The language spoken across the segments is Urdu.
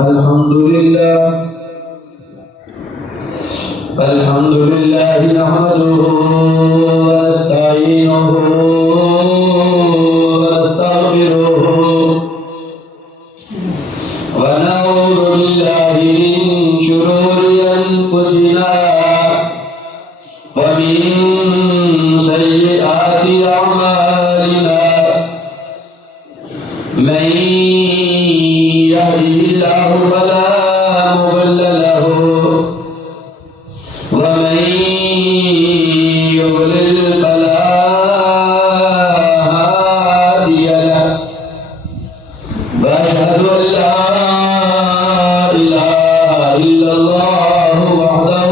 الحمد لله نحمده ونستعينه ونستغفره ونعوذ بالله من شرور أنفسنا ومن سيئات أعمالنا من يهده الله فلا مضل له ومن يضلل فلا هادي له وأشهد أن لا إله إلا الله وحده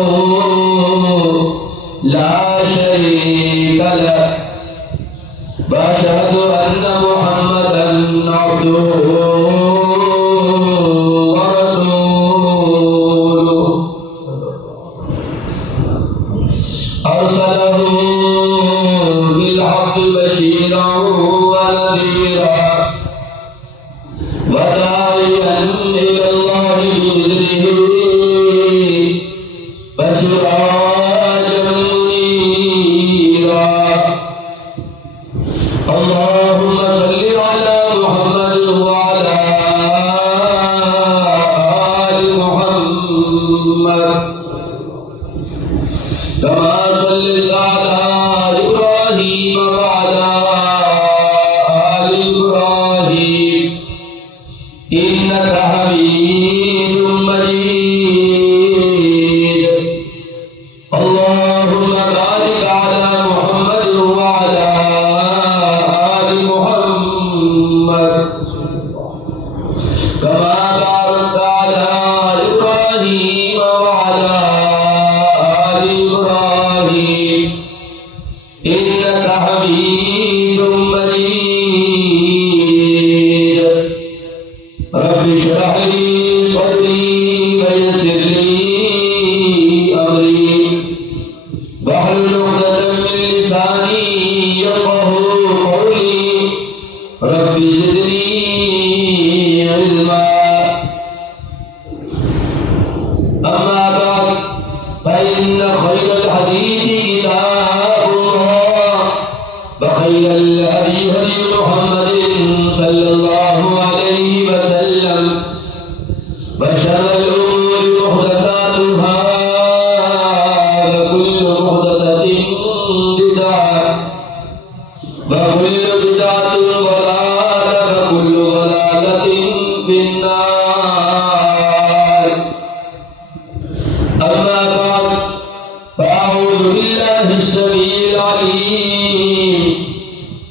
لا شريك له وأشهد أن محمدا عبده أرسله بالحق بشيرا ونذيرا وداعيا إلى الله بإذنه وسراجا منيرا اللهم صل على محمد وعلى آل محمد كما صليت على إبراهيم وعلى آل إبراهيم إنك حميد مجيد اللهم بارك على محمد وعلى آل محمد كما باركت على إبراهيم وعلى إبراهيم إنك حميد مجيد رب اشرح لي صدري ويسر لي أمري واحلل عقدة من لساني يفقهوا قولي رب زدني علما أما بعد فإن خير الحديث كتاب الله وخير الهدي هدي محمد صلى الله عليه وسلم وشر الأمور محدثاتها وكل محدثة بدعة وكل بدعة ضلالة وكل ضلالة في النار أما بعد فأعوذ بالله السميع العليم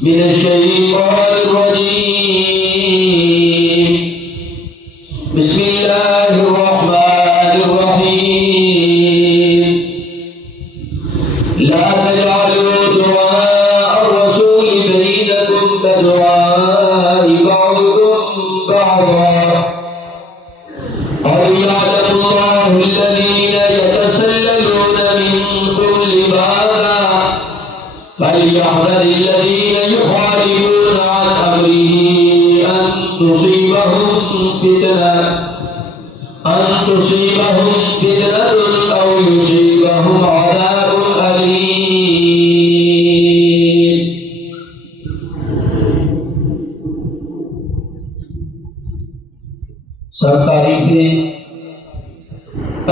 من الشيطان الرجيم بسم الله الرحمن الرحيم لا تجعلوا دعاء الرسول بينكم كدعاء بعضكم بعضا قد يعلم الله الذين يتسللون منكم لواذا فليحذر الذين يخالفون عن أمره أن تصيبهم فتنة أو يصيبهم عذاب أليم. سب تعریفیں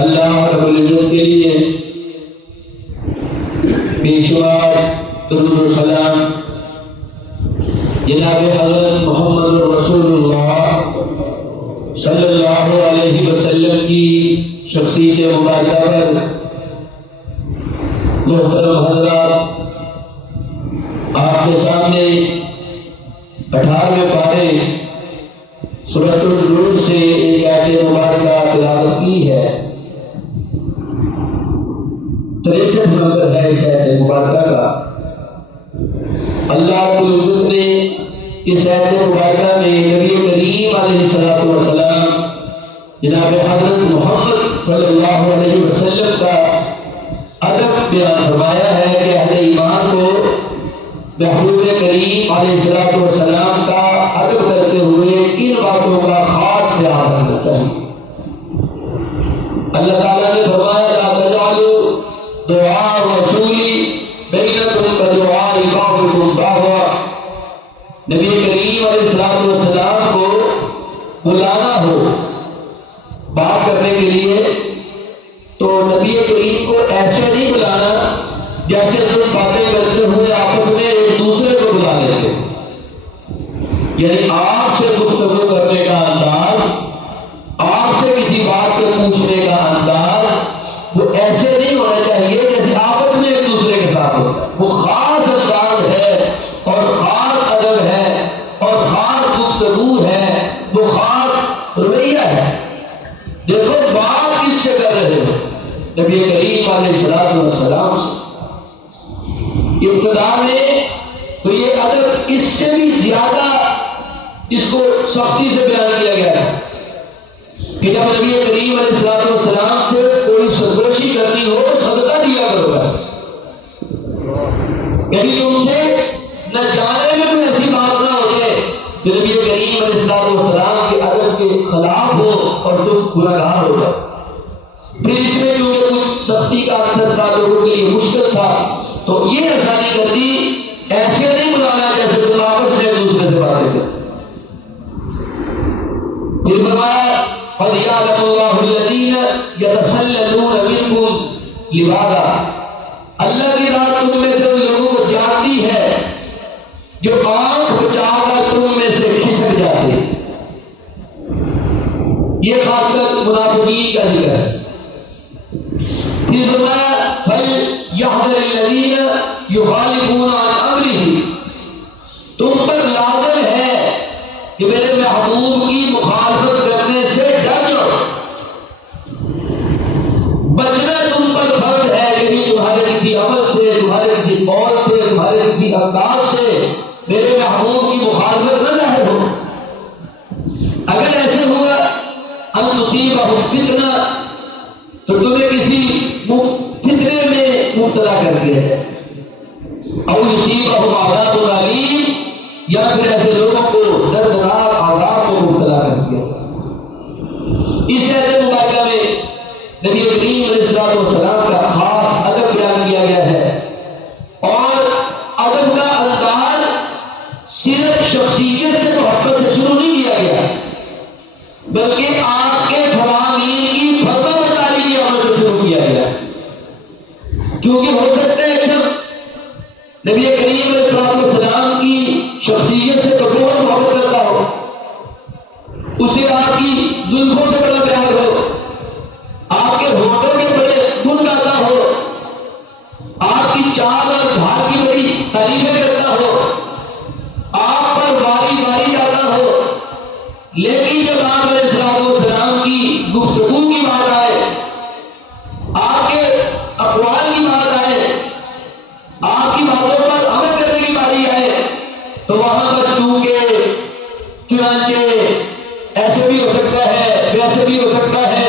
اللہ رب العزت کے لیے، بے شمار درود و سلام جناب حضرت محمد رسول اللہ صلی اللہ علیہ وسلم کی شخصیت مبارکہ پر. محترم حضرات، آپ کے سامنے 18ویں پارے سورۃ النور سے ایک آیت مبارکہ تلاوت کی ہے. 63 نمبر ہے اس آیت مبارکہ کا. اللہ رب العزت نے اس آیت مبارکہ میں نبی کریم علیہ السلام جناب حضرت محمد صلی اللہ علیہ وسلم کا ادب بیان فرمایا ہے کہ اہل ایمان کو محبوب کریم علیہ السلام کا ادب کرتے ہوئے کن باتوں کا خاص خیال رکھنا چاہیے. بات کرنے کے لیے تو نبی کریم کو ایسے نہیں بلانا جیسے تم باتیں کرتے ہوئے آپس میں ایک دوسرے کو بلا لیتے. یعنی آپ سے گفتگو کرنے کا انداز، آپ سے کسی بات کو پوچھنے کا انداز وہ ایسے نہیں ہونا چاہیے جیسے آپس میں ایک دوسرے کے ساتھ ہوتا ہے. وہ خاص انداز ہے اور خاص ادب ہے اور خاص گفتگو ہے، وہ خاص رویہ ہے. دیکھو بات کس سے کر رہے ہو؟ نبی کریم علیہ السلام سے. ابتدا میں تو یہ ادب اس سے بھی زیادہ اس کو سختی سے بیان کیا گیا ہے کہ جب نبی کریم علیہ السلام سے کوئی سرگوشی کرنی ہو تو صدقہ دیا کرو گا. یعنی تم سے نہ جانے میں کوئی ایسی بات نہ ہو جائے کہ نبی کریم علیہ السلام کے ادب کے خلاف ہو اور تم گناہگار ہو جاؤ. پھر اس میں کیونکہ کچھ سختی کا اثر تھا، لوگوں کے لیے مشکل تھا، تو یہ آسانی کر دی. ایسے نہیں بلانا جیسے تم آپس میں ایک دوسرے سے باتیں کرتے. پھر فرمایا قد یعلم اللہ الذین یتسللون منکم لواذا، اللہ کی ذات تم میں سے ان لوگوں کو جانتی ہے جو آنکھ بچا کر تم میں سے کھسک جاتے ہیں. یہ خاص کر منافقین کا ذکر ہے. پھر فرمایا فَلْيَحْذَرِ الَّذِينَ يُخَالِفُونَ عَنْ أَمْرِهِ، تم پر لازم ہے کہ میرے محبوب کی مخالفت کرنے سے ڈر جاؤ. بچنا تم پر فرض ہے، یعنی تمہارے کسی عمل سے، تمہارے کسی قول سے، تمہارے کسی انداز سے میرے محبوب کی مخالفت نہ ظاہر ہو. اگر ایسے ہوا ان تصیبہم فتنہ، تو تمہیں کسی فتنے میں مبتلا کر دیا ہے. او یصیبہم عذاب علیم، یا پھر ایسے لوگوں کو دردناک عذاب کو مبتلا کر دیا. اس ایسے مبارکہ میں نبی کریم علیہ السلام کا خاص ادب بیان کیا گیا ہے. اور ادب کا انداز صرف شخصیت سے محبت سے شروع نہیں کیا گیا، بلکہ آپ کے فرامین کی فرما برداری کی عمل سے شروع کیا گیا. کیونکہ ہو سکتا ہے ایک شخص نبی کریم علیہ السلام کی شخصیت سے تو بہت محبت کرتا ہو، اسے آپ کی زلفوں سے بڑا پیار ہو، آپ کے ہونٹوں کے بڑے گن گاتا ہو، آپ کی چال اور ڈھال کی بڑی تعریفیں کرتا ہو، آپ پر باری باری جاتا ہو. لیکن جب آپ علیہ السلام کی گفتگو کی بات آئے، آپ کے اقوال کی بات آئے، آپ کی باتوں پر عمل کرنے کی باری آئے، تو وہاں پر چنانچہ ایسے بھی ہو سکتا ہے، ویسے بھی ہو سکتا ہے.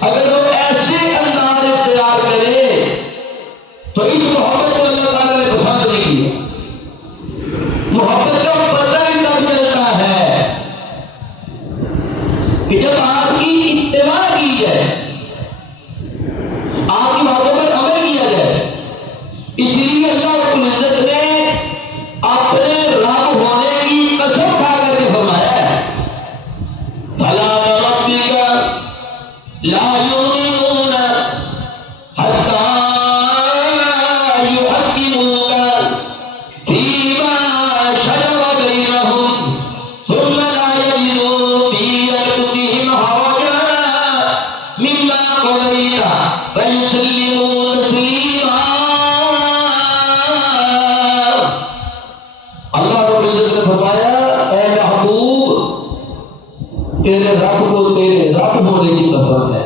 اگر وہ ایسے انداز اختیار کرے تو اس محبت کو اللہ تعالیٰ نے پسند نہیں کیا. محبت کا پتہ ہی تب چلتا ہے کہ جب آپ کی اتباع کی جائے، آپ کی باتوں پر عمل کیا جائے. اس لیے اللہ رب العزت نے اپنے رب ہونے کی قسم کھا کر کے فرمایا ہے فَلَا وَرَبِّكَ لَا يُؤْمِنُونَ حَتَّى يُحَكِّمُوكَ فِيمَا شَجَرَ بَيْنَهُمْ ثُمَّ لَا يَجِدُوا فِي أَنفُسِهِمْ حَرَجًا مِمَّا قَضَيْتَ وَيُسَلِّمُوا تَسْلِيمًا. اللہ رب العزت نے فرمایا اے محبوب، تیرے رب کو تیرے رب ہونے کی قسم ہے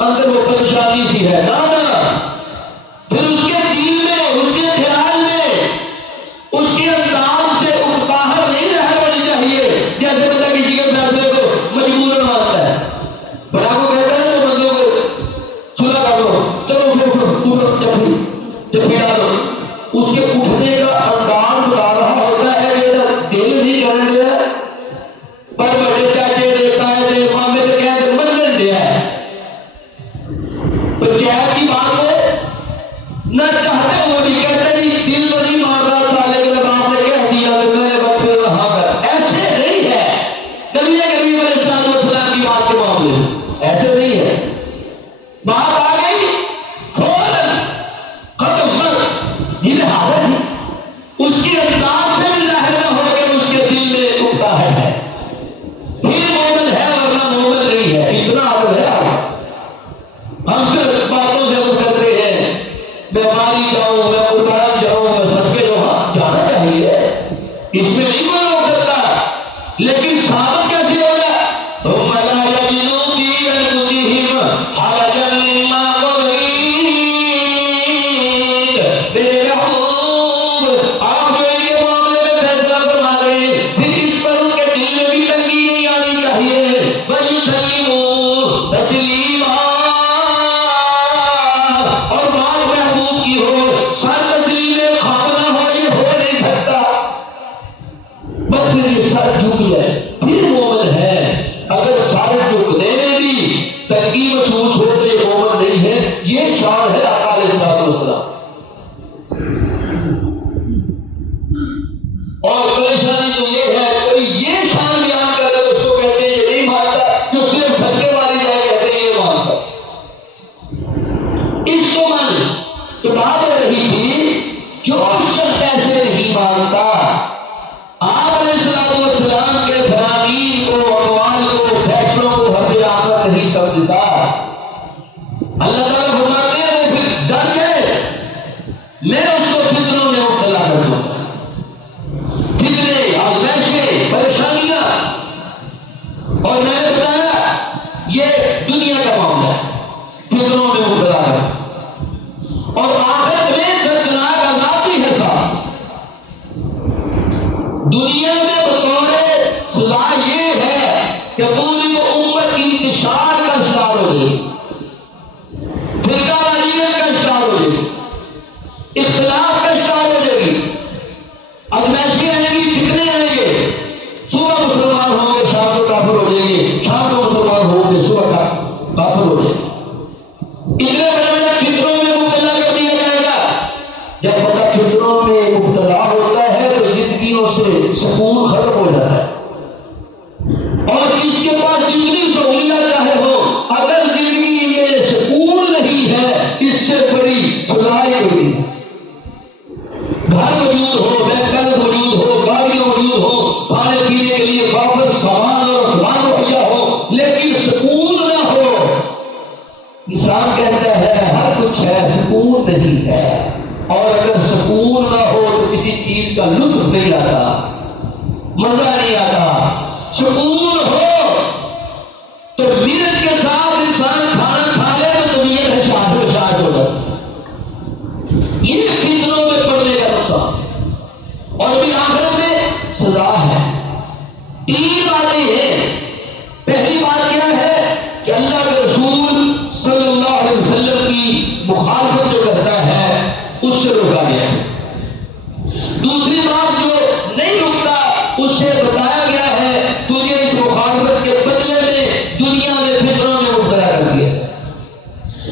اندر وہ پریشانی سی ہے، نہ پھر اس کے دل میں، اس کے خیال میں، اس کے انداز سے اکتاہٹ نہیں رہ ہونی چاہیے جیسے بندہ کسی کے فیصلے کو مجبوراً مانتا ہے۔ بڑا کو کہتا ہے تو بندوں کو صلح کر لو، چلو اٹھو جب ڈالو، اس کے اٹھنے کا انداز بتا رہا ہوتا ہے کہ دل نہیں کرنے دیا، پر بڑے چاچے دیتا ہے مامے تو کہتے مجھے دیا ہے، پنچایت کی بات ہے نہ چاہتے وہ نہیں کہتے نہیں، دل تو نہیں مار رہا تھا لیکن اب آپ نے کہہ دیا تو میں بات پھر رہا کر، ایسے نہیں ہے نبی کریم علیہ السلام کی بات کے معاملے میں، ایسے نہیں ہے، بات آ گئی فوراً ختم کر، دل حاضر ہے، اس کے انداز سے بھی ظاہر نہ ہو کہ اس کے دل میں اٹھتا ہے پھر مومن ہے ورنہ مومن نہیں ہے، اتنا عدل ہے۔ ہم صرف باتوں سے وہ کرتے ہیں، میں ماری جاؤں، میں قربان جاؤں، میں صدقے جاؤں، جانا چاہیے، اس میں نہیں کوئی ہو سکتا، لیکن ثابت کیسے ہوگا؟ ثم لا يجدوا في أنفسهم حرجا مما قضيت، میرے محبوب آپ جو ان کے معاملے میں فیصلہ فرما رہے ہیں، پھر اس پر ان کے دل میں بھی تنگی نہیں آنی چاہیے، وَيُسَلِّمُوا تَسْلِيمًا، اور بات محبوب کی ہو، سر تسلیم خاک نہ ہو، یہ ہو نہیں سکتا، بس پھر یہ سر جھک جائے پھر مومن ہے۔ اگر سر جھکنے میں بھی تنگی محسوس ہو تو یہ مومن نہیں ہے، یہ شان ہے آقا علیہ الصلوۃ والسلام۔ اور پریشانی تو یہ ہے کوئی یہ شان بیان کرے اس کو کہتے ہیں یہ نہیں مانتا، جو صرف صدقے والی جائے کہتے ہیں یہ مانتا، اس کو مانے تو بات ہو رہی تھی جو شخص ایسے نہیں مانتا، آپ علیہ الصلوۃ والسلام کے فرامین کو، اقوال کو، فیصلوں کو حد آخر نہیں سمجھتا، اللہ تعالیٰ فرماتے ہیں وہ پھر ڈر گئے، میں اس کو فتنوں میں مبتلا کر دوں گا، فتنے، آزمائشیں، پریشانیاں، اور میں نے بتایا یہ دنیا کا معاملہ ہے، فتنوں میں مبتلا ہے، اور آخرت میں دردناک عذاب بھی ہے صاحب۔ دنیا میں بطور سزا یہ ہے کہ پوری امت انتشار کا شکار ہو جائے، فرقہ واریت کا شکار ہو جائے، اختلاف کا شکار ہو جائے گی، ازمائشیں آئیں گی، فتنے آئیں گے، صبح مسلمان ہوں گے شام کو کافر ہو جائیں گے، شام کو مسلمان ہوں گے صبح کافر ہو جائیں گے، اتنے بڑے بڑے فتنوں میں مبتلا کر دیا جائے گا۔ جب بندہ فتنوں میں مبتلا ہوتا ہے تو زندگیوں سے سکون ختم ہو جاتا ہے، اور اس کے پاس جتنی سہولیات چاہے ہو، اگر زندگی میں سکون نہیں ہے اس سے بڑی سزا ہی کوئی نہیں۔ گھر موجود ہو، بینک موجود ہو، گاڑیاں موجود ہو، کھانے پینے کے لیے وافر سامان اور سامان مہیا ہو، لیکن سکون نہ ہو، انسان کہتا ہے ہر کچھ ہے سکون نہیں ہے، اور اگر سکون نہ ہو تو کسی چیز کا لطف نہیں آتا، مزہ نہیں آتا۔ سکون ہو تو نیت کے ساتھ انسان کھانا کھا لے تو نیت ہے شاد ہو جاتا، یہ فتنوں میں پڑنے کا نقصان، اور بھی آخرت میں سزا ہے۔ تین باتیں ہیں، پہلی بات کیا ہے کہ اللہ کے رسول صلی اللہ علیہ وسلم کی مخالفت جو کرتا ہے اس سے روکا گیا ہے۔ دوسری بات جو نہیں رکتا اس سے بتایا گیا ہے تجھے اس مخالفت کے بدلے میں دنیا میں فتنوں میں مبتلا کر دیا۔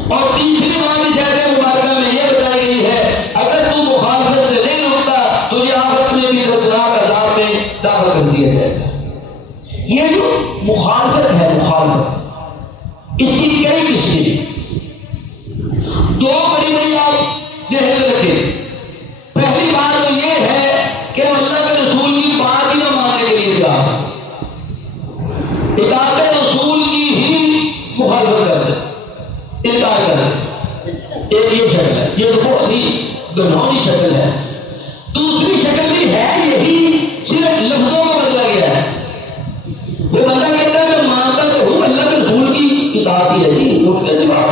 اور تیسری بات اس آیت مبارکہ میں یہ بتائی گئی ہے اگر تو مخالفت سے نہیں رکتا تجھے آخرت میں بھی دردناک عذاب میں داخل کر دیا جائے گا۔ یہ جو مخالفت ہے، مخالفت اس کی کئی قسمیں، دو بڑی بڑی آپ ذہن میں رکھیں۔ پہلی بات تو یہ ہے کہ اللہ کے رسول کی بات ہی نہ ماننے کے لیے تیار ہے، اطاعت رسول کی ہی مخالفت کرتے، انکار کرتے، ایک یہ شکل ہے، یہ تو بہت ہی گھناؤنی شکل ہے۔ دوسری شکل بھی ہے یہی، صرف لفظوں میں بدلا گیا ہے۔ وہ بندہ کہتا ہے میں مانتا تو ہوں اللہ کے رسول کی اطاعت ہی ہے جی، اس کے سوا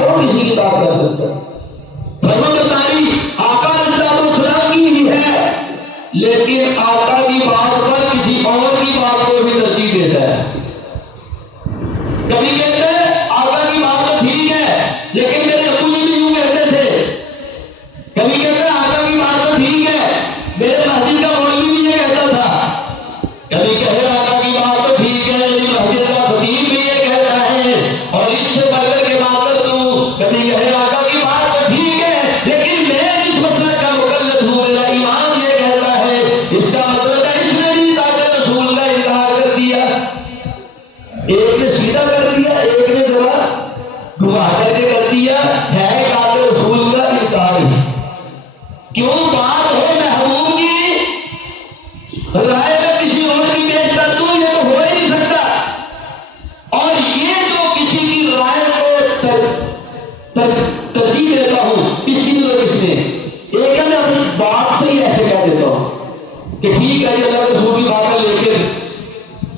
ترجیح دیتا ہوں اس کی اور اس میں. ایک ہے میں اپنی بات سے ہی ایسے کہہ دیتا ہوں کہ ٹھیک ہے یہ اللہ کے رسول کی بات ہے، لیکن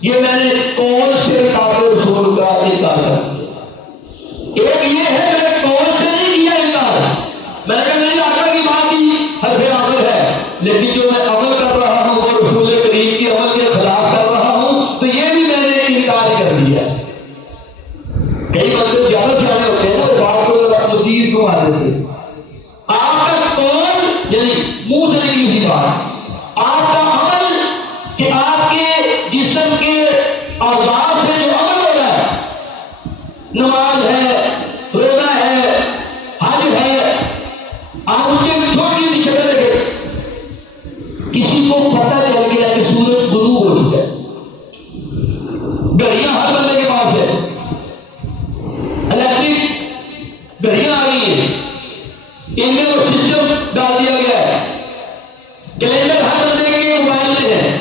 یہ میں نے کون سے کتاب رسول کا انکار کر دیا. ایک یہ ہے میں نے کون سے نہیں کیا انکار، میں نے کہا نہیں آقا کی بات ہی حرف عمل ہے، لیکن جو میں عمل کر رہا ہوں وہ رسول کریم کی عمل کے خلاف کر رہا ہوں، تو یہ بھی میں نے انکار کر دیا. کئی بندے زیادہ سیانے ہوتے ہیں نا، بات کو مزید کو مار دیتے. آپ کا قول یعنی منہ سے نکلی ہوئی بات، آپ کا عمل کہ آپ کے جسم کے اعضاء سے جو عمل ہو رہا ہے، نماز ہے، روزہ ہے، حج ہے، آپ مجھے چھوٹی سی شکل دیکھیں، کسی کو پتہ چل گیا کہ سورج غروب ہو چکا ہے، گھڑیاں ہر بندے کے پاس ہے، الیکٹرک گھڑیاں آ گئی ہیں، ان میں وہ سسٹم ڈال دیا گیا ہے، کیلنڈر ہر بندے کے موبائل میں ہے،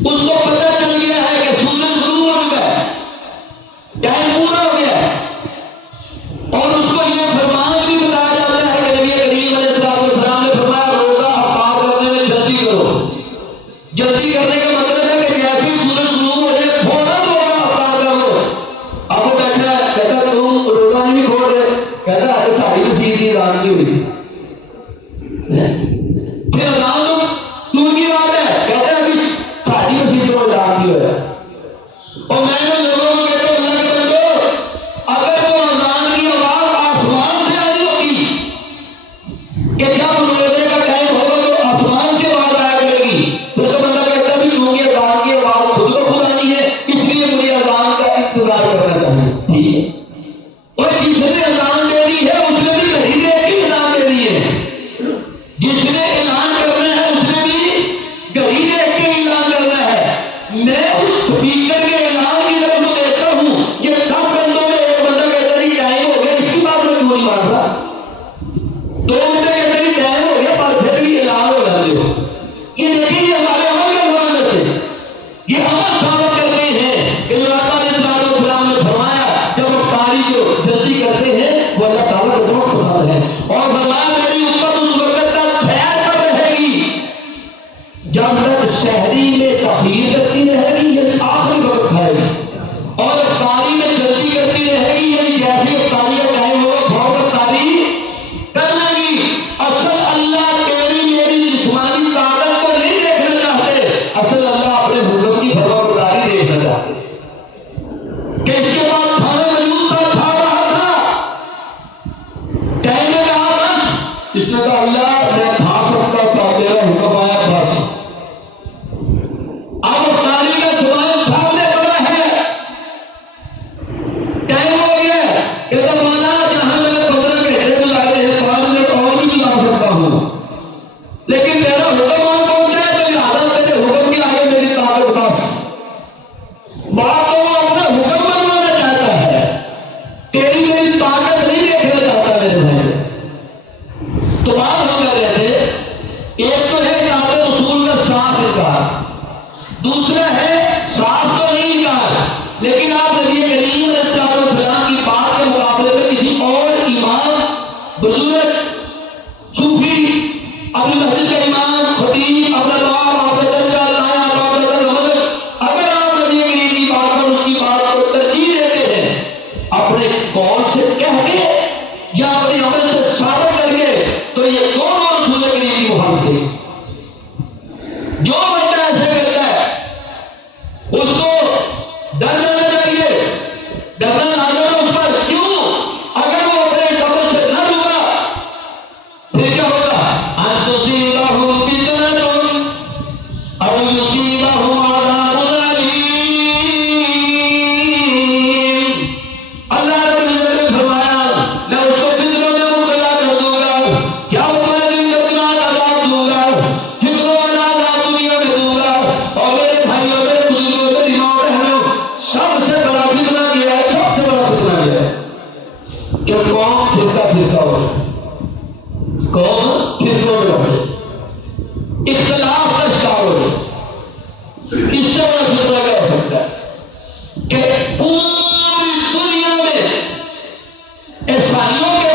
اس کو پتہ چل گیا ہے کہ سورج غروب ہو چکا ہے، ٹائم پورا ہو گیا ہے، اور اس کو یہ فرمان بھی بتایا جاتا ہے کہ نبی کریم علیہ السلام نے فرمایا روزہ افطار کرنے میں جلدی کرو. جلدی کرنے کا مطلب ہے کہ جیسے ہی سورج غروب ہو جائے فوراً روزہ افطار کر لو. اب وہ بیٹھا ہے کہتا تم روزہ نہیں کھول رہے، کہتا ہے ساری مسیح کی اذان کی ہوئی، پھر اذان دور کی بات ہے، کہتا ہے ابھی ساری مسیح کو اذان کی ہوا ہے. اور میں نے لوگوں کو کہتا ہوں اللہ کے بندو، اگر وہ اذان کی آواز آسمان سے آ رہی ہوتی کہ جب روزے کا ٹائم ہوگا تو آسمان سے آواز آیا کرے گی، پھر تو بندہ کہتا بھی کیونکہ اذان کی آواز خود کو خود آنی ہے، اس لیے مجھے اذان کا انتظار کرنا چاہیے. ٹھیک ہے، اور جس نے اذان دینی ہے اس نے بھی گھڑی دیکھ کے اذان دینی ہے، جس نے اعلان کرنا ہے اس نے بھی گھڑی دیکھ کے اعلان کرنا ہے. میں اس اسپیکر کے اعلان کی طرف کو دیکھتا ہوں، یہ 10 بندوں میں ایک بندہ کہتا ہے ٹائم ہو گیا، اس کی بات میں کیوں نہیں مان رہا؟ 2 بندے کہتے ہیں ٹائم ہو گیا پر پھر بھی اعلان ہو جاتے ہو. یہ دیکھیں یہ ہمارے عمل کا ضرورت ہے، یہ عمل ثابت کرتے ہیں کہ جو آقا علیہ السلام نے فرمایا جب افطاری جو جلدی کرتے ہیں وہ اللہ تعالیٰ کو بہت پسند ہے، اور فرمایا میری امت اس وقت تک خیر پر رہے گی جب تک سحری میں تاخیر کرتی رہے گی یعنی آخری وقت کھائے گی، اور افطاری میں جلدی کرتی رہے گی یعنی جیسے افطاری کا ٹائم ہوگا فوراً افطاری کر لے گی. اصل اللہ تیری میری جسمانی طاقت کو نہیں دیکھنا چاہتے، اصل اللہ اپنے حکم کی فرمانبرداری دیکھنا چاہتے کہ اس کے بعد کھانے موجود تھا، کھا رہا تھا، ٹائم میں کہا بس، اس نے کہا اللہ میں کھا سکتا تھا، تیرا حکم آیا بس. اب افطاری کا سوال سامنے پڑا ہے، ٹائم ہو گیا، کہتا مولا جہاں میں 15 گھنٹے لگے ہیں 5 منٹ اور بھی لگا سکتا ہوں، لیکن تیرا حکم آن پہنچا ہے تو لہٰذا تیرے حکم کے آگے میری طاقت بس. بات تو وہ اپنا حکم بنوانا چاہتا ہے، تیری میری طاقت نہیں دیکھنا چاہتا میرے بھائی. تو بات ہم کر رہے تھے، ایک تو ہے کہ رسول کا صاف انکار، دوسرا ہے صاف تو نہیں انکار لیکن آپ نبی کریم علیہ السلام کی بات کے مقابلے میں کسی اور ایمان بزرگ صوفی اپنی مسجد کا امام خطیب اپنا باپ آپ کا لایا آپ کا اگر آپ نبی کریم کی بات پر اس کی بات کو ترجیح دیتے ہیں اپنے قول سے کہہ کے یا اپنے عمل سے ثابت کر کے، تو یہ دونوں رسول کریم کی مخالفت ہے. جو بندہ ایسے کرتا ہے اس کو ڈر جانا چاہیے، ڈرنا لازم ہے اس پر. کیوں؟ اگر وہ اپنے عمل سے نہ رکا پھر کیا ہوگا؟ ان تصیبہم فتنۃ او یصیبہم عذاب الیم. اللہ رب العزت نے فرمایا میں اس کو فتنوں میں مبتلا کر دوں گا، کیا ہوگا دن جتنا عذاب دوں گا، فتنوں والا عذاب دنیا میں دوں گا. اور میرے بھائیوں میرے بزرگوں میری ماں بہنوں، سب سے بڑا فتنہ کیا ہے؟ سب سے بڑا فتنہ کیا ہے کہ قوم فرقہ فرقہ ہو جائے، قوم فرقوں میں ہو جائے، اختلاف کا شکار ہو جائے. اس سے بڑا فتنہ کیا ہو سکتا ہے کہ پوری دنیا میں عیسائیوں کے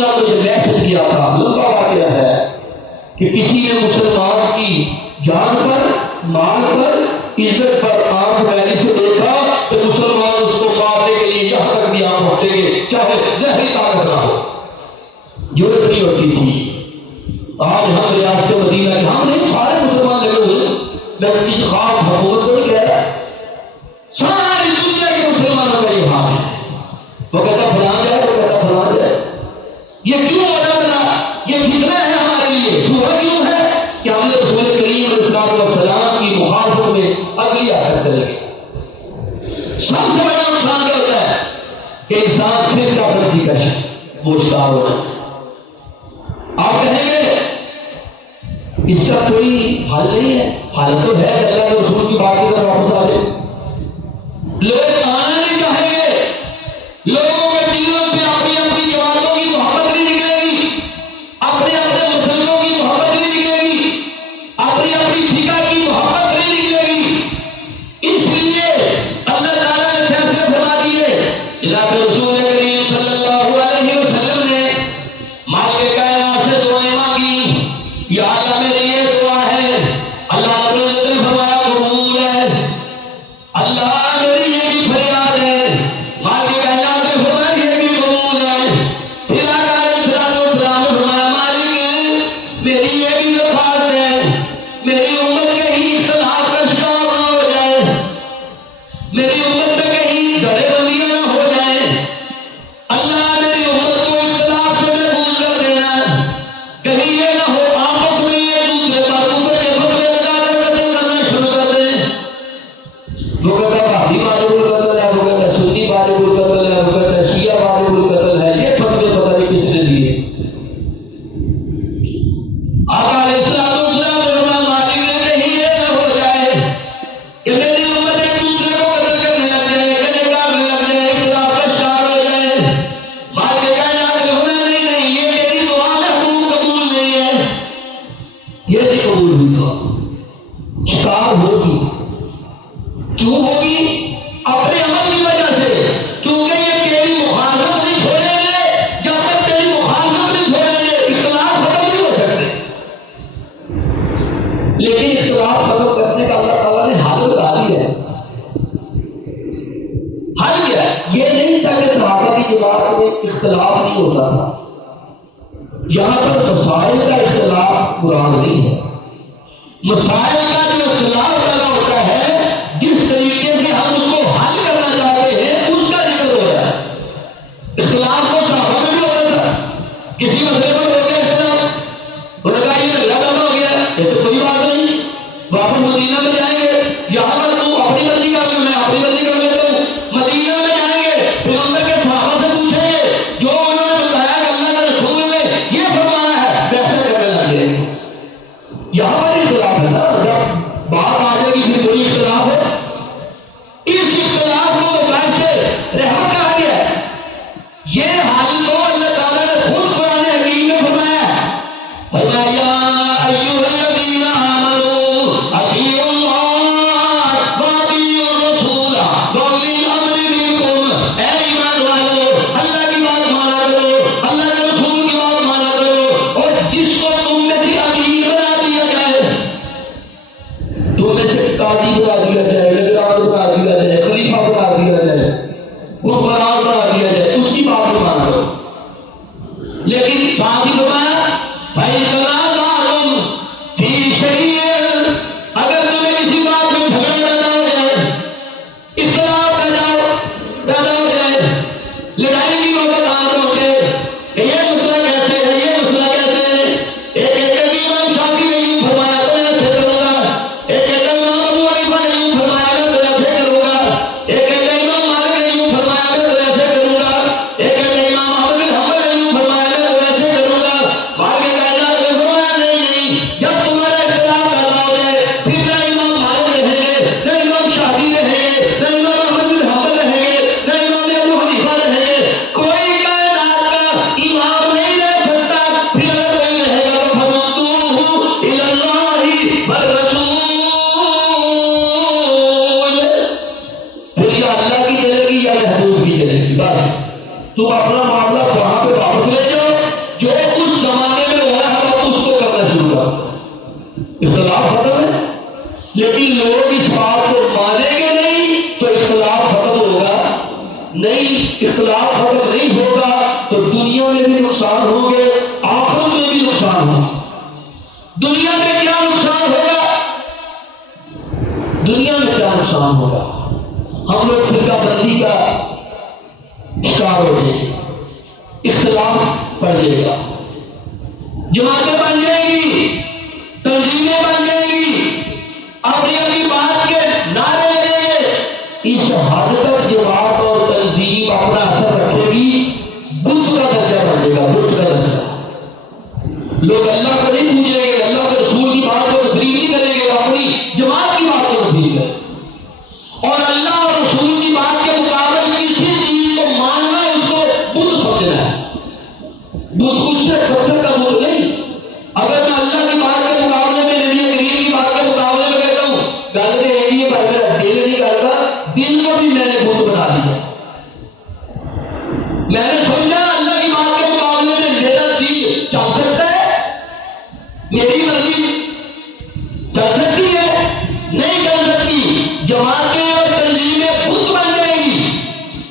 دنیا کو یہ میسج کیا تھا، لمبا واقعہ ہے کہ کسی نے مسلمان کی جان پر، مال پر، عزت پر آنکھ میلی سے دیکھا تو مسلمان اس کو مارنے کے لیے یہاں تک بھی آنکھ اٹھتے گے، چاہے زہری طاقت نہ ہو، ضرورت نہیں ہوتی تھی۔ آج ہم ریاست مدینہ کے، ہم نہیں، سارے مسلمان لگے ہوئے، میں کسی خاص حکومت کو نہیں کہہ رہا، ساری دنیا کے مسلمانوں کا یہ حال ہے۔ وہ کہتا فلان جائے، وہ کہتا فلان جائے۔ یہ کیوں وجہ بنا؟ یہ فتنہ ہے ہمارے لیے۔ ہوا کیوں ہے کہ ہم نے رسول کریم علیہ السلام کی مخالفت میں اگلی آخر چلے گئے۔ سب سے بڑا نقصان کیا ہوتا ہے کہ انسان پھر کا غلطی کا گوشتار ہونا۔ آپ کہیں گے اس کا کوئی حل نہیں ہے، حل تو ہے، اللہ کے رسول کی بات کی طرف واپس آ جائے۔ لوگ آنا نہیں چاہیں گے، لوگوں کے دلوں سے اپنی اپنی جماعتوں کی محبت نہیں نکلے گی، اپنے اپنے مسلمانوں کی محبت نہیں نکلے گی، اپنی اپنی فقہ کی محبت نہیں نکلے گی۔ اس لیے اللہ تعالیٰ نے فیصلے فرما دیے۔ جناب رسول کریم صلی اللہ علیہ وسلم نے مالک کائنات سے دعائیں مانگی، یا اللہ میری یہ دعا ہے، اللہ رب العزت نے فرمایا قبول ہے۔ اللہ میری یہ بھی فریاد ہے، مالک کائنات نے فرمایا یہ بھی قبول ہے۔ پھر آقا علیہ السلام نے فرمایا مالک میری یہ بھی درخواست ہے، میری امت کہیں اختلاف کا شکار نہ ہو جائے، میری امت میں کہیں دھڑے بندیاں نہ ہو جائیں۔ اللہ میری امت کو اختلاف سے محفوظ کر دینا، کہیں یہ نہ ہو آپس میں ایک دوسرے پر کفر کے فتوے لگا کر قتل کرنا شروع کر دیں۔ وہ کہتا بھابی واجب القتل ہے، وہ کہتا سنی واجب القتل ہے، وہ کہتا شیعہ واجب القتل ہے، یہ فتوے پتہ نہیں کس نے دیے۔ آقا علیہ السلام نے فرمایا مالک نے کہیں یہ نہ ہو جائے کہ میری امت ایک دوسرے کو قتل کرنے لگ جائے، گلے کاٹنے لگ جائے، اختلاف کا شکار ہو جائے۔ مالک کائنات نے فرمایا نہیں نہیں، یہ میری دعا محبوب قبول نہیں ہے، یہ نہیں قبول ہوئی دعا۔ شکار ہوگی، کیوں ہوگی؟ اپنے عمل کی وجہ سے، کیونکہ یہ تیری مخالفت نہیں چھوڑیں گے، جب تک تیری مخالفت نہیں چھوڑیں گے اختلاف ختم نہیں ہو سکتے۔ لیکن اختلاف ختم کرنے کا اللہ تعالیٰ نے حل بتا دیا ہے۔ حل کیا ہے؟ یہ نہیں تھا کہ صحابہ کی جماعت میں اختلاف نہیں ہوتا تھا، یہاں پر مسائل کا اختلاف مراد نہیں ہے۔ مسائل کا جو اختلاف پیدا ہوتا ہے، جس طریقے سے ہم اس کو حل کرنا چاہتے ہیں، اس کا ذکر ہو رہا ہے۔ اختلاف کو صحابہ میں بھی ہو رہا تھا، کسی مسئلے پر ہو گیا اختلاف، انہوں نے کہا یہ جھگڑا پیدا ہو گیا، یہ تو کوئی بات نہیں، واپس مدینہ میں جائیں گے، یہاں پر تو اپنی مرضی کر لیں، میں اپنی مرضی کر لیتا ہوں۔ مدینہ میں جائیں گے، پیغمبر کے صحابہ سے پوچھیں گے، جو انہوں نے بتایا کہ اللہ کے رسول نے یہ فرمایا ہے، ویسے کرنے لگے۔ یہاں پر اختلاف ہے نا، جب بات آ جائے گی پھر کوئی اختلاف ہے، اس اختلاف کو ویسے رحمت کہا گیا ہے۔ یہ حال کو اللہ تعالیٰ نے خود قرآن حکیم میں فرمایا ہے، فرمایا یا ایھا الذین آمنوا اطیعوا اللہ واطیعوا الرسول واولی الامر منکم۔ اے ایمان والو، اللہ کی بات مانا کرو، اللہ کے رسول کی بات مانا کرو، اور جس کو تم میں سے امیر بنا دیا جائے، تم میں سے قاضی بنا دیا جائے، نگران بنا دیا جائے، خلیفہ بنا دیا جائے، حکمران بنا دیا جائے، اس کی بات نہیں مانا کرو۔ لیکن ساتھ ہی فرمایا بھائی تنازعتم فی شیء، اگر تمہیں کسی بات میں جھگڑا پیدا ہو جائے، اختلاف پیدا ہو جائے، لڑائی کی نوبت آ پہنچے کہ یہ مسئلہ کیسے ہے، یہ مسئلہ کیسے ہے، ایک کہتے ہیں امام شافعی نے یوں فرمایا تو میں ایسے کروں گا، ایک کہتے ہیں امام ابو حنیفہ نے یوں فرمایا میں تو ایسے کروں گا، ایک کہتے ہیں امام مالک نے یوں فرمایا میں تو ایسے کروں گا، ایک کہتے ہیں امام احمد بن حنبل نے یوں فرمایا میں تو ایسے کروں گا۔ مالک کائنات نے فرمایا نہیں نہیں، جب تمہارا اختلاف پیدا ہو جائے پھر نہ امام مالک رہیں گے، نہ امام شافعی رہیں گے، نہ امام احمد بن حنبل رہیں گے، نہ امام ابو حنیفہ رہیں گے، کوئی کائنات کا امام نہیں رہ سکتا۔ پھر اگر کوئی رہے گا تو فردوہ الی اللہ والرسول، پھر یا اللہ کی چلے گی یا محبوب کی چلے گی، بس تم اپنا معاملہ وہاں پہ واپس لے جاؤ، نہیں اختلاف ختم نہیں ہوگا تو دنیا میں بھی نقصان ہوں گے، آخرت میں بھی نقصان ہوگا۔ دنیا میں کیا نقصان ہوگا؟ دنیا میں کیا نقصان ہوگا؟ ہم لوگ فرقہ بندی کا شکار ہو جائیں گے، اختلاف پڑ جائے گا، جماعتیں بن جائیں گی، تنظیمیں بن جائیں گی، اپنی اپنی بات کے نعرے لیں گے۔ اس حد تک جماعت اور تنظیم اپنا اثر رکھے گی، بت کا درجہ بن جائے گا، بت کا درجہ۔ لوگ اللہ کو نہیں پوجیں گے، اللہ کے رسول کی بات کو تسلیم نہیں کریں گے، اپنی جماعت کی بات کو تسلیم کریں گے، اور اللہ اور رسول کی بات کے مقابل کسی چیز کو ماننا ہے، اس کو بت سمجھنا ہے۔ بت کچھ سے پتھر کا بت نہیں۔ اگر میں اللہ کی بات کے مقابلے میں، نبی کریم کی بات کے مقابلے میں کہتا ہوں گل تو یہی ہے، بھائی میرا دل نہیں کرتا، دل کو بھی میں نے بت بنا دیا۔ میں نے سمجھا اللہ کی بات کے مقابلے میں میرا دل چل سکتا ہے، میری مرضی چل سکتی ہے؟ نہیں چل سکتی۔ جماعتیں اور تنظیمیں بت بن جائیں گی،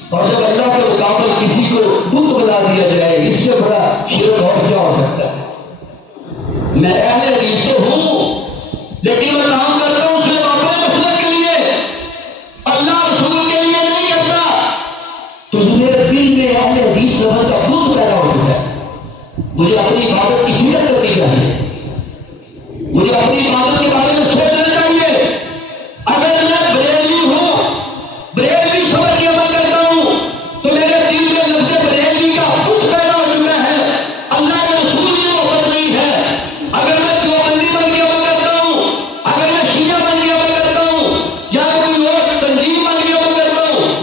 اور جب اللہ کے مقابل کسی کو بت بنا دیا جائے، اس سے بڑا شرک اور کیا ہو سکتا ہے؟ میں اہل حدیث تو ہوں، لیکن میں کام کرتا ہوں صرف اپنے مسلک کے لیے، اللہ رسول کے لیے نہیں کرتا۔ تو میرے دل میں اہل حدیث لفظ کا بت پیدا ہو چکا ہے۔ مجھے اپنی عبادت کی فکر کرنی چاہیے، مجھے اپنی عبادت کے بارے میں سوچنا چاہیے۔ اگر میں بریلوی ہوں، بریلوی سمجھ کے عمل کرتا ہوں، تو میرے دل میں لفظ بریلوی کا بت پیدا ہو چکا ہے، اللہ کے رسول کی محبت نہیں ہے۔ اگر میں دیوبندی بن کے عمل کرتا ہوں، اگر میں شیعہ بن کے عمل کرتا ہوں، یا کوئی اور تنظیم بن کے عمل کرتا ہوں،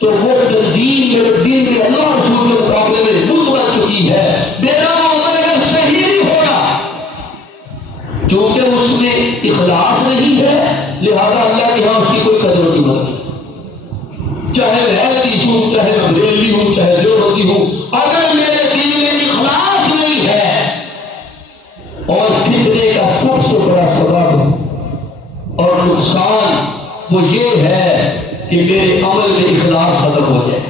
تو وہ تنظیم میرے دل میں اللہ اور رسول کے مقابلے میں بت بن چکی ہے۔ میرا عمل اگر صحیح نہیں ہوگا، چونکہ اس میں اخلاص نہیں ہے، لہذا اللہ کے ہاں اس کی کوئی قدر و قیمت نہیں۔ چاہے میں حدیث ہوں، چاہے میں بریلوی ہوں، چاہے دیوبندی ہوں، اگر میرے دل میں اخلاص نہیں ہے، اور فتنے کا سب سے بڑا سبب اور نقصان وہ یہ ہے کہ میرے عمل میں اخلاص ختم ہو جائے،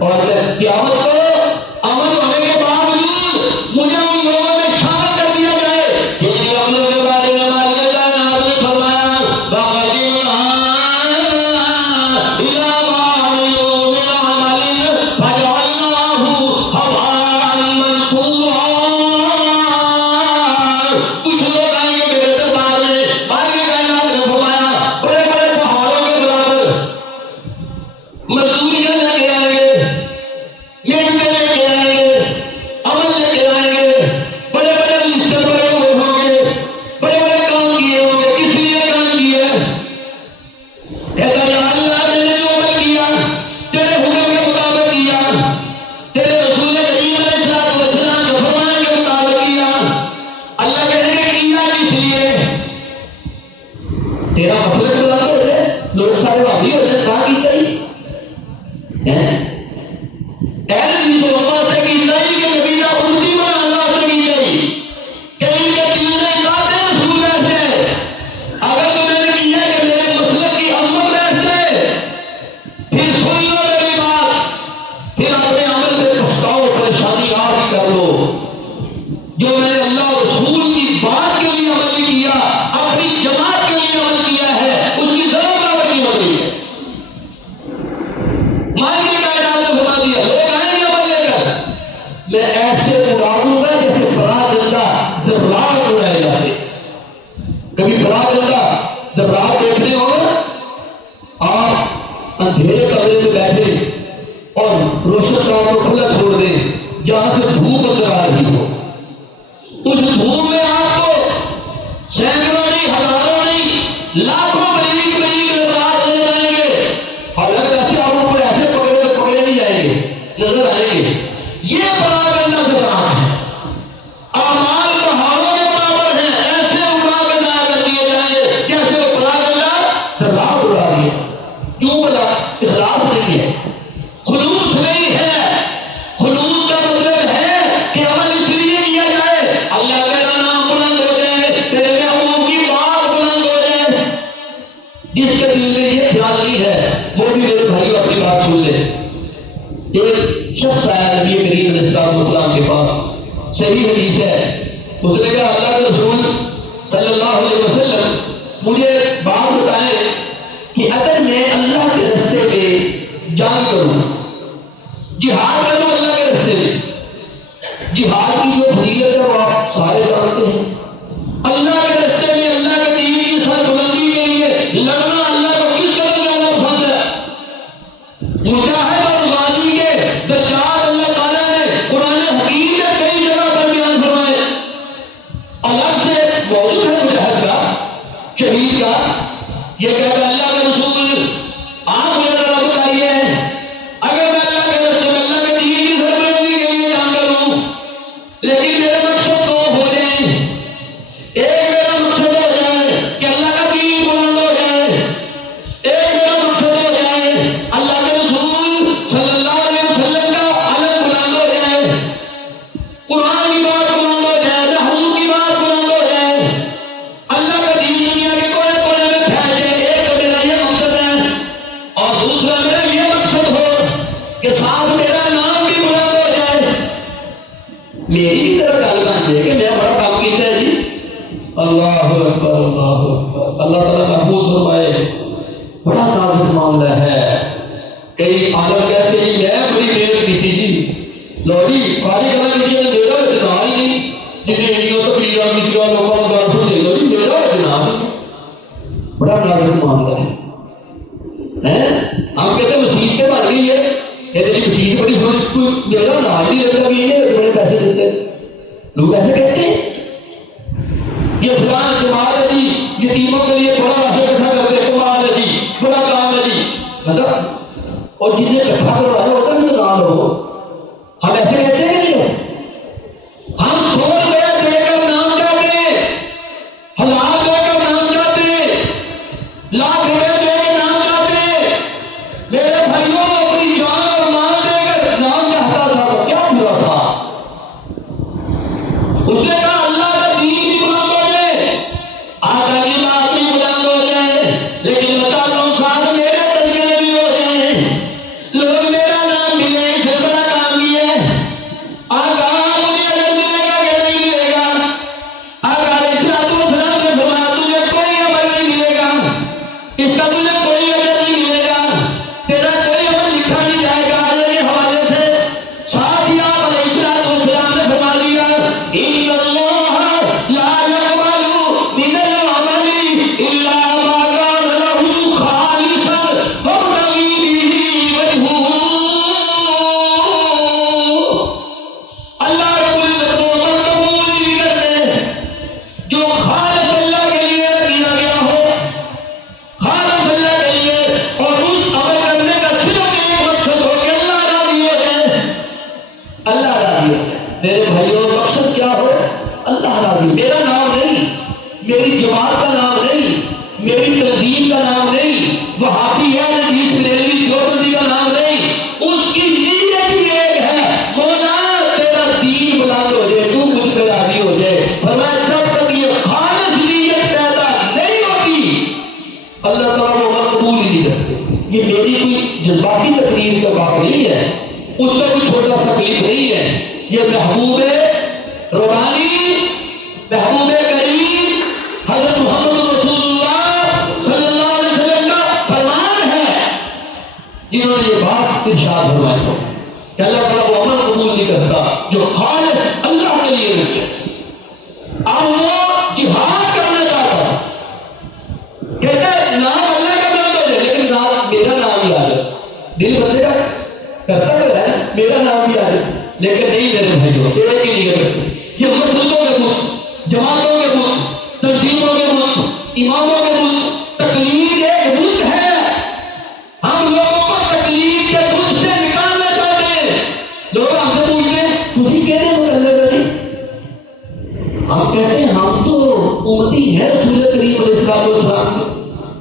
اور میں قیامت کو عمل ہونے کے باوجود مجھے ان لوگوں میں شامل کر دیا جائے جن کے عملوں کے بارے میں مالک کائنات نے فرمایا وَقَدِمْنَا إِلَىٰ مَا عَمِلُوا مِنْ عَمَلٍ فَجَعَلْنَاهُ هَبَاءً مَنثُورًا۔ کچھ لوگ آئیں گے میرے دربار میں، مالک کائنات نے فرمایا بڑے بڑے پہاڑوں کے برابر مزدوریاں لے کے آئیں گے، محنتیں لے کے آئیں گے، عمل لے کے آئیں گے، بڑے بڑے لسٹیں بڑے ہوئے ہوں گے، بڑے بڑے کام کیے ہوں گے، کس لیے کام کیے؟ کہتا ہے اللہ نے جو عمل کیا تیرے حکم کے مطابق کیا، تیرے رسول کریم علیہ الصلوۃ والسلام کے فرمان کے مطابق کیا۔ اللہ کہنے کے کیا کس لیے؟ تیرا مسئلہ بنا تو ہے، لوگ سارے واقعی ہو جائے کہاں کی گئی اہل بھی تو اللہ سے کی نہیں کہ نبی کا امتی بنا اللہ سے کی گئی کہ ان کے دل میں ذات رسول بیٹھے۔ اگر تو میں نے کیا کہ میرے مسلک کی عظمت بیٹھے، پھر سن لو میری بات، پھر اپنے عمل سے پچھتاؤ، پریشانی آپ ہی کر لو۔ جو میں نے اللہ اور رسول کی بات کے لیے عمل نہیں کیا، اپنی جماعت کے لیے عمل کیا ہے، اس کی ضرور قیمت نہیں ہے۔ مالک کائنات نے بتا دیا، لوگ آئیں گے عمل لے کر، میں ایسے اڑاؤں گا جیسے برات زندہ زبرات اڑائے جاتے۔ کبھی برات زندہ زبرات دیکھنے ہو نا، آپ اندھیرے کمرے میں بیٹھے اور روشن کام کو کھلا چھوڑ دیں، جہاں سے دھوپ اندر آ رہی ہو، اس دھوپ میں آپ کو سینکڑوں نہیں، ہزاروں نہیں، لاکھوں بریک بریک زبرات نظر آئیں گے، اور اگر ایسے آپ کو ایسے پکڑے تو پکڑے نہیں جائیں گے، نظر آئیں گے۔ یہ پراغ اللہ سے برات ہے، اعمال پہاڑوں کے برابر ہیں، ایسے اڑا کے ضائع کر دیے جائیں گے جیسے وہ پراغ اللہ زبرات اڑا دیے۔ کیوں بلا؟ اخلاص نہیں ہے، خلوص نہیں ہے۔ خلوص کا مطلب ہے کہ عمل اس لیے ایک شخص آیا نبی کریم علیہ السلام کے پاس، صحیح حدیث ہے، اس نے کہا اللہ کے رسول صلی اللہ علیہ وسلم مجھے بات بتائیں کہ اگر میں اللہ کے راستے میں جنگ کروں، جہاد کروں اللہ کے راستے میں، جہاد کی جو فضیلت ہے وہ آپ سارے جانتے ہیں، اللہ کے راستے میں اللہ کے دین کی سربلندی کے لیے لڑنا اللہ کو کس قدر زیادہ پسند ہے؟ مجاہد اور غازی کے درجات اللہ تعالیٰ نے قرآن حکیم میں کئی جگہ پر بیان فرمائے۔ الگ سے موضوع ہے مجاہد کا، شہید کا، یہ کہتا اللہ کے رسول آپ مجھے ذرا بتائیے اگر میں اللہ کے راستے میں اللہ کے دین کی سربلندی کے لیے جان کروں، لیکن میرے مقصد دو ہو جائیں، ایک میرا مقصد ہو جائے کہ اللہ کا دین بلند ہو جائے، ایک میرا مقصد ہو جائے اللہ کے رسول صلی اللہ علیہ وسلم کا علم بلند ہو جائے، قرآن کی بات بلند ہو جائے، محبوب کی بات بلند ہو جائے، اللہ کا دین دنیا کے کونے کونے میں پھیل جائے۔ ایک تو میرا یہ مقصد ہے اور دوسرا میرا یہ مقصد ہو کہ ساتھ میرا نام بھی بلند ہو جائے۔ میری طرف گل بن جائے کہ میں بڑا کام کیتا ہے جی، اللہ اکبر اللہ اکبر، اللہ تعالیٰ محفوظ فرمائے۔ بڑا نازک معاملہ ہے، کئی عالم کہتے ہیں جی میں بڑی محنت کی تھی جی، لو جی ساری گلا کی میرا اتنا ہی نہیں، جنہیں انڈیوں تو پیڑا کی لوگوں کو گل سن دے لو جی میرا اتنا نہیں۔ بڑا نازک معاملہ ہے۔ ہم کہتے ہیں مسیح بن گئی ہے، کہتے جی مسیح بڑی سوچ، کوئی میرا نام نہیں لگتا بھی یہ بڑے پیسے دیتے، لوگ ایسے کہتے ہیں۔ یہ فلان جماعت ہے جی، یتیموں کے لیے بڑا پیسہ اکٹھا کرتے ہیں، کمال ہے جی، بڑا کام ہے جی، مطلب اور جن نے اکٹھا کروایا ہوتا بھی تو نام ہو، ہم ایسے کہتے ہیں کہ ہم 100 روپیہ دے کر نام چاہتے ہیں، 1000 دے کر نام چاہتے ہیں، لاکھ روپے دے کر نام چاہتے ہیں۔ میرے بھائیوں اپنی جان اور مال دے کر نام چاہتا تھا تو کیا ہوا تھا؟ اس نے کہا اللہ کا دین بھی بلند ہو جائے، آقا کی بات بھی بلند ہو جائے، لیکن بتا دو ساتھ میرے تذکرے بھی ہو جائیں، لوگ میرا نام ملے، اس سے بڑا کام کیا ہے۔ آقا مجھے اجر ملے گا کہ نہیں ملے گا؟ آقا علیہ السلام نے فرمایا تجھے کوئی عمل نہیں ملے گا، اس کا تجھے کوئی اجر نہیں ملے گا، تیرا کوئی عمل لکھا نہیں جائے گا اجر کے حوالے سے۔ ساتھ ہی آپ علیہ السلام نے فرما دیا ان اللہ لا يقبل من العمل الا ما كان له خالصا فابتغي به وجهه۔ اللہ رب العزت کو عمل قبول نہیں کرتے جو خالص اللہ کے لیے کیا گیا ہو، خالص اللہ کے لیے، اور اس عمل کرنے کا صرف ایک مقصد ہو کہ اللہ راضی ہو جائے، اللہ راضی ہو جائے۔ میرے بھائیوں مقصد کیا ہو؟ اللہ راضی، میرا نام نہیں، میری جماعت کا نام نہیں، میری تنظیم کا نام نہیں، وہابی ہے حدیث بریلوی دیوبندی کا نام نہیں، اس کی نیت ہی ایک ہے مولا تیرا دین بلند ہو جائے، تو مجھ پہ راضی ہو جائے۔ فرمایا جب تک یہ خالص نیت پیدا نہیں ہوتی اللہ تعالیٰ وہ عمل قبول ہی نہیں کرتے۔ یہ میری کوئی جذباتی تقریر کا بات نہیں ہے، اس میں کوئی چھوٹا سا کلپ نہیں ہے، یہ محبوب ربانی، محبوب کریم حضرت محمد رسول اللہ صلی اللہ علیہ وسلم کا فرمان ہے، جنہوں نے یہ بات ارشاد فرمائی کہ اللہ تعالیٰ وہ عمل قبول نہیں کرتا جو خالص اللہ کے لیے نہیں ہے۔ اب وہ جہاد کرنا چاہتا ہے، کہتا ہے نام اللہ کا نام ہو جائے لیکن نام میرا نام ہی آ جائے، دل بندے کا کرتا ہے میرا نام بھی آ جائے، لیکن نہیں میرے بھائیوں ایک ہی نہیں کرتے۔ یہ مسجدوں کے ملک، جماعتوں کے ملک، تنظیموں کے ملک، اماموں کے ملک، تقلید ایک ملک ہے۔ ہم لوگوں کو تقلید کے ملک سے نکالنا چاہتے ہیں۔ لوگ ہم سے پوچھتے ہیں تجھے کہنے متعلق ہے؟ ہم کہتے ہیں ہم تو امتی ہے رسول کریم علیہ السلام کے،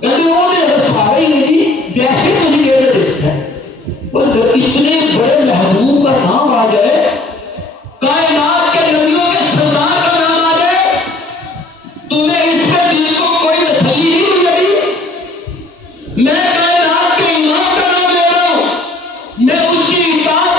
کہتے ہیں وہ نے سارے ہی نہیں ویسے تجھے کہنے دیکھتا ہے۔ وہ اتنے بڑے محبوب کا نام آ جائے، کائنات کے نبیوں کے سردار کا نام آ جائے، تمہیں اس پہ دل کو کوئی تسلی ہی نہیں لگی؟ میں کائنات کے امام کا نام لے رہا ہوں، میں اس کی اطاعت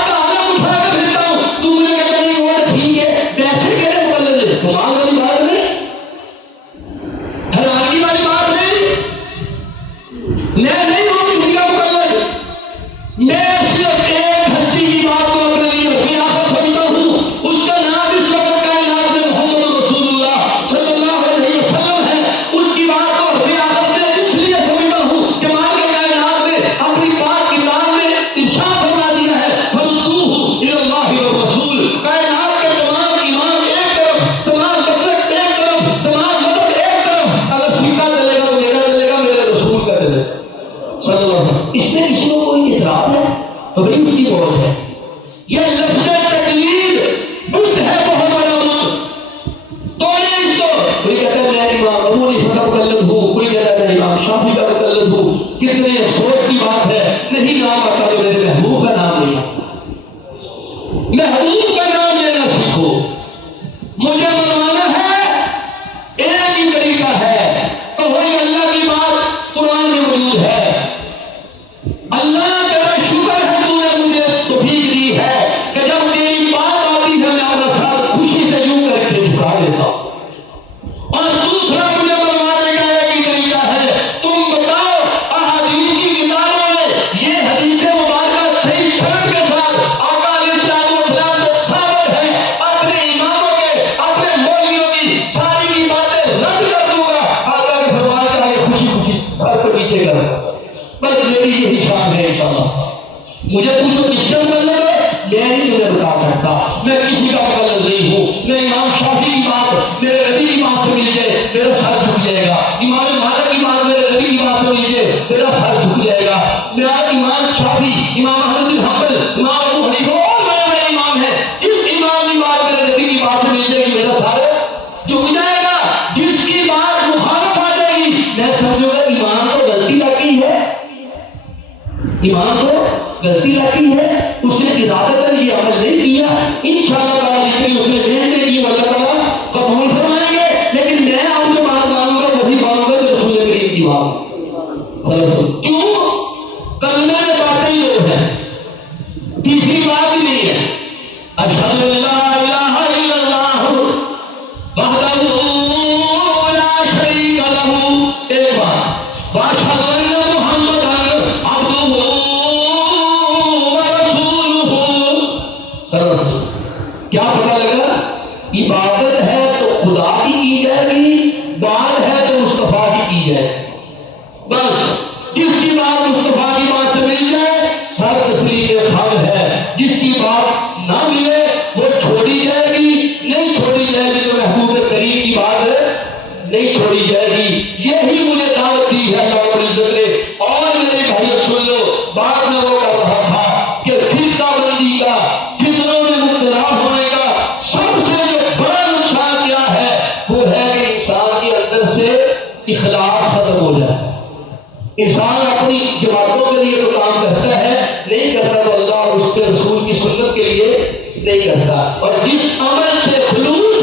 تو بھائی اس کی موت ہے. یہ لفظ تقلید بدھ ہے، بہت بڑا بدھ. تو نے اس کو کوئی کہتا ہے میں امام ابو حنیفہ کا مقلد ہوں، کوئی کہتا ہے میں امام شافعی کا مقلد ہوں. کتنے افسوس کی بات ہے نہیں نام آتا تو میرے محبوب کا نام نہیں آتا. محبوب کا نام لینا سیکھو. مجھے منوانا ہے ایک ہی طریقہ ہے تو وہی اللہ کی بات قرآن میں موجود ہے. اللہ کا شکر ہے تو نے مجھے توفیق دی ہے کہ جب میری بات آتی ہے میں اپنا سر خوشی سے یوں کر کے جھکا دیتا ہوں. اور دوسرا مجھے منوانے کا ایک ہی طریقہ ہے تم بتاؤ احادیث کی کتابوں میں یہ حدیث مبارکہ صحیح سند کے ساتھ آقا علیہ السلام سے ثابت ہے. اپنے اماموں کے اپنے مولویوں کی ساری کی باتیں رد کر دوں گا. آقا کے فرمان کا ہے خوشی خوشی سر کو نیچے کر دوں گا. بس میری یہی شان ہے انشاءاللہ. مجھے پوچھو کس سے مقلد ہے میں نہیں تمہیں بتا سکتا. میں کسی کا مقلد نہیں ہوں. میں امام شافعی کی بات میرے نبی کی بات سے مل جائے میرا سر جھک جائے گا. امام مالک کی بات میرے نبی کی بات سے مل جائے میرا سر جھک جائے گا. میرا امام شافعی، امام احمد بن حنبل، امام ابو حنیفہ اور بڑے بڑے امام ہیں. اس امام کی بات میرے نبی کی بات سے مل جائے گی میرا سر جھک جائے گا. جس کی بات مخالف آ جائے گی میں سمجھوں گا ایمان کو غلطی لگی ہے. ایمان کو غلطی لگی ہے. اس نے ارادتاً یہ عمل نہیں کیا. انشاءاللہ تعالیٰ جتنی اس نے محنتیں کی اللہ تعالیٰ قبول فرمائیں گے. لیکن میں آپ سے بات مانوں گا وہی مانوں گا جو رسول کریم کی بات. کیوں؟ کلمے میں باتیں ہی دو ہیں، تیسری بات ہی نہیں ہے. اشہد ان لا الہ الا اللہ وحدہ لا شریک لہ ایک بات، واشہد ان محمدًا عبدہ کیا پتا لگا؟ عبادت ہے تو خدا کی جائے گی، بات ہے تو مصطفیٰ کی جائے گی. بس جس کی بات مصطفیٰ کی بات سے مل جائے سر تسلیم خام ہے. جس کی بات نہ ملے وہ چھوڑی جائے گی. نہیں چھوڑی جائے گی تو محبوب کریم کی بات نہیں چھوڑی جائے گی. یہی مجھے دعوت دی ہے اللہ رب العزت نے. اور میرے بھائیو سن لو، بات میں وہ کر رہا تھا کہ فتنہ بندی کا، فتنوں میں مبتلا ہونے کا سب سے جو بڑا نقصان کیا ہے وہ ہے کہ انسان کے اندر سے اخلاص ختم ہو جائے. انسان اپنی جماعتوں کے لیے تو کام کرتا ہے، نہیں کرتا تو اللہ اور اس کے رسول کی سنت کے لیے نہیں کرتا. اور جس عمل سے خلوص